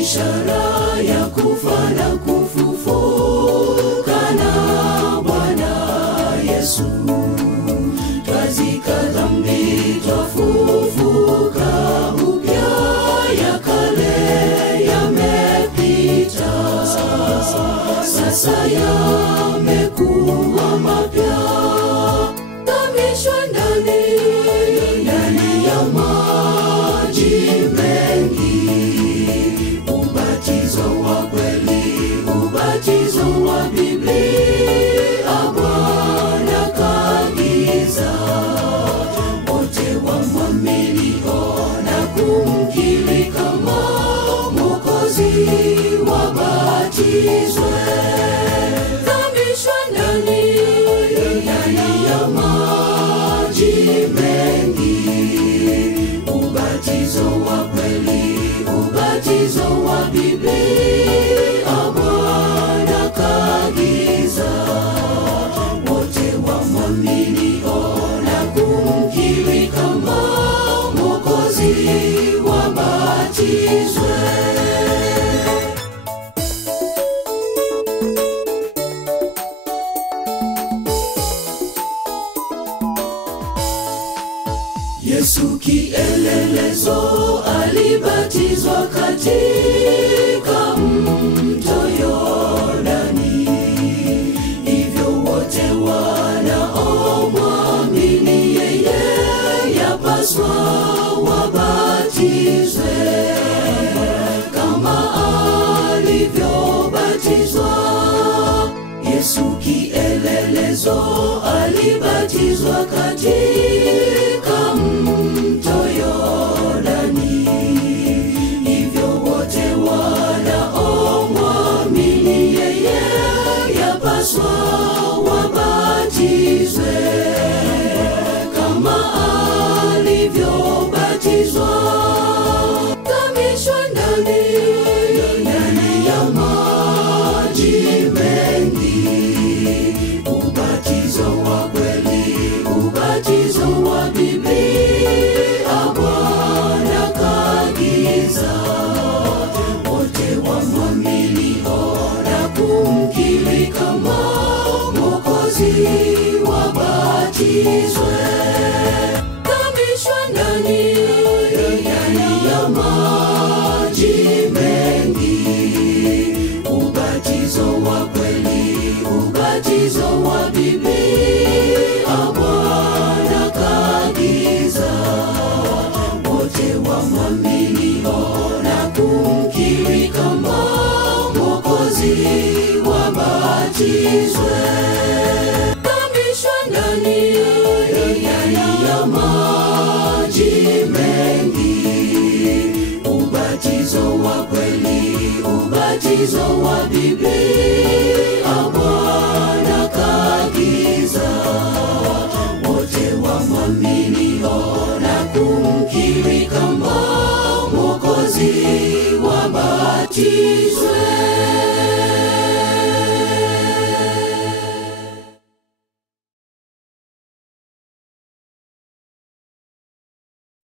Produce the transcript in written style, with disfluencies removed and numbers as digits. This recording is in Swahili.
ishara ya kufa na kufufuka na Bwana Yesu. Twazika dhambi, twafufuka upya, ya kale yamepita, sasa yamekuwa mapya. Tamishwa ndani ya maji mengi, ubatizo wa kweli, ubatizo wa Biblia Bwana kaagiza. Wote wamwaminio na kumkiri kama Mwokozi wabatizwe. Tamishwa ndani ya maji mengi, ubatizo wa kweli, ubatizo wa Biblia Bwana kaagiza. Wote wamwaminio na kumkiri kama Mwokozi wabatizwe. Yesu kielelezo, alibatizwa katika mto Yordani. Hivyo wote wanaomwamini yeye yapaswa wabatizwe kama alivyobatizwa. Yesu kielelezo, alibatizwa katika mto Yordani. Hivyo wote wanaomwamini yeye yapaswa wabatizwe kama alivyobatizwa. Tamishwa ndani ya maji mengi, ubatizo wa kweli, ubatizo wa Biblia Bwana kaagiza. Wote wamwaminio na kumkiri kama Mwokozi wabatizwe. Tamishwa ndani ya maji mengi, ubatizo wa kweli, ubatizo wa Biblia Bwana kaagiza. Wote wamwaminio na kumkiri kama Mwokozi wabatizwe. Tamishwa ndani ya maji mengi, ubatizo wa kweli, ubatizo wa Biblia Bwana kaagiza. Wote wamwaminio na kumkiri kama Mwokozi wabatizwe.